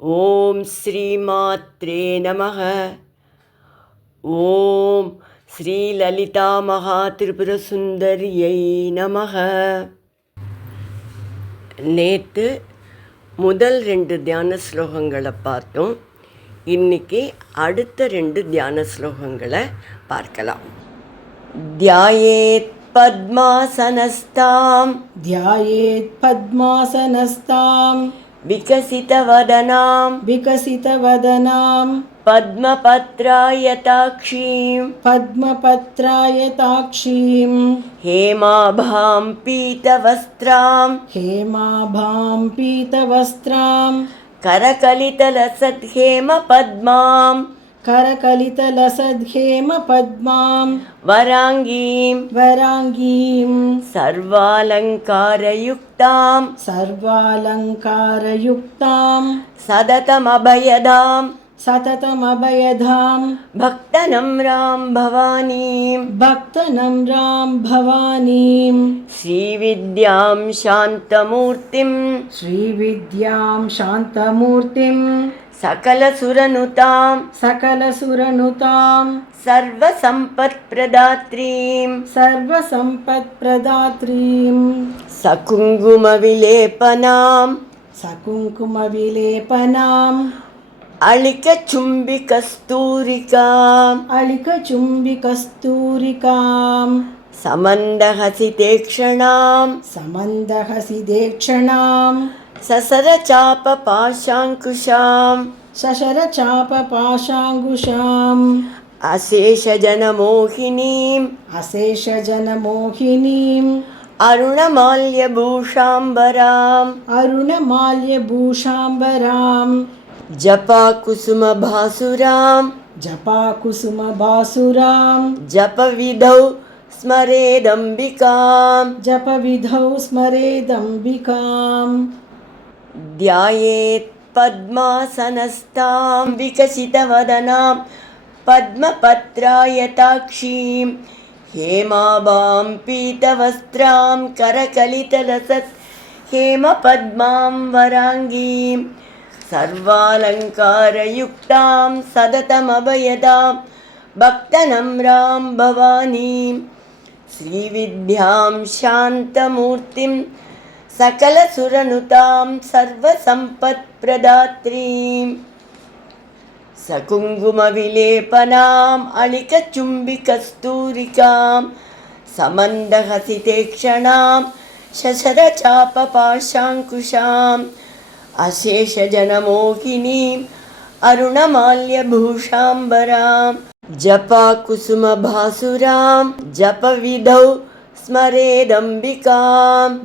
ఓం శ్రీమాత్రే నమః. ఓం శ్రీ லலிதா மகாத்ரிபுர சுந்தரியை நமः. நேற்று முதல் 2 தியான ஸ்லோகங்களை பார்த்தோம். இன்னைக்கு அடுத்த 2 தியான ஸ்லோகங்களை பார்க்கலாம். தியாயேத் பத்மாசனஸ்தாம் விகசிதவதனாம் பத்மபத்ராயதாக்ஷீம் ஹேமாபாம் பீதவஸ்திராம் கரகலிதலசத்ஹேம பத்மாம் வராங்கீம் சர்வாலங்காரயுக்தாம் சததமபயதாம் பக்தநம்ராம் பவானீம் ஸ்ரீவித்யாம் சாந்தமூர்த்திம் சகலசுரனுதாம் சர்வசம்பத்ப்ரதாத்ரீம் சகுங்குமவிலேபனாம் அளிகசும்பிகஸ்தூரிகாம் சமந்தஹசிதேக்ஷணாம் சசரசாபபாஷாங்குஷாம் அசேஷஜனமோகினீம் அருணமால்யபூஷாம்பராம் ஜபாகுசுமபாசுராம் ஜபவிதௌ ஸ்மரேதம்பிகாம் தியாயேத் பத்மாசனஸ்தாம் விகசிதவதனாம் பத்மபத்ராயதாக்ஷீம் ஹேமாபாம் பீதவஸ்திராம் கரகலிதலசத் ஹேமபத்மாம் வராங்கீம் சர்வாலங்காரயுக்தாம் சததமபயதாம் பக்தநம்ராம் பவானீம் ஸ்ரீவித்யாம் சாந்தமூர்த்திம் சகலசுரனுதாம் சர்வசம்பத்ப்ரதாத்ரீம் சகுங்குமவிலேபனாம் அளிகசும்பிகஸ்தூரிகாம் சமந்தஹசிதேக்ஷணாம் சசரசாபபாஷாங்குஷாம் அசேஷஜனமோகினீம் அருணமால்யபூஷாம்பராம் ஜபாகுசுமபாசுராம் ஜபவிதௌ ஸ்மரேதம்பிகாம்